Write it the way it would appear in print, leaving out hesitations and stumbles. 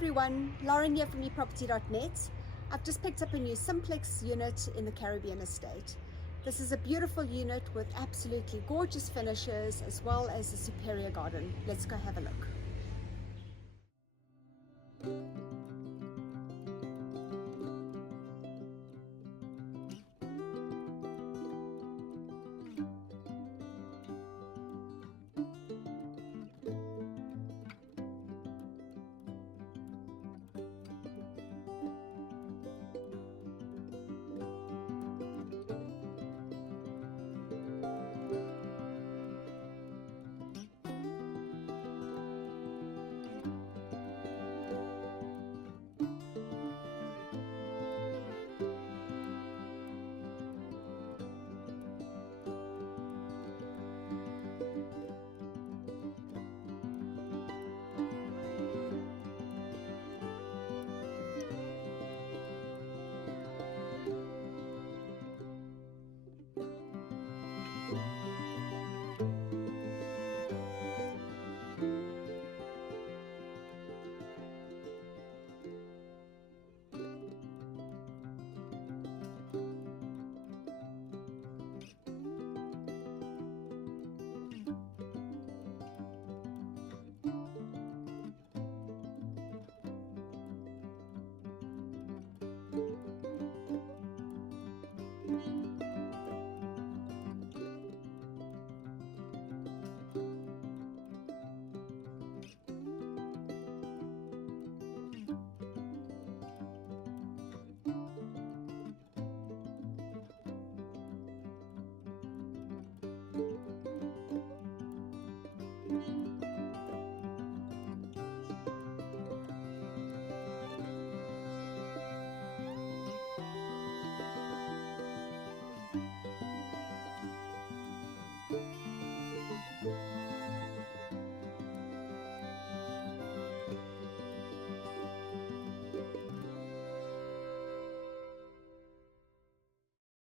everyone, Lauren here from eProperty.net. I've just picked up a new simplex unit in the Caribbean estate. This is a beautiful unit with absolutely gorgeous finishes as well as a superior garden. Let's go have a look.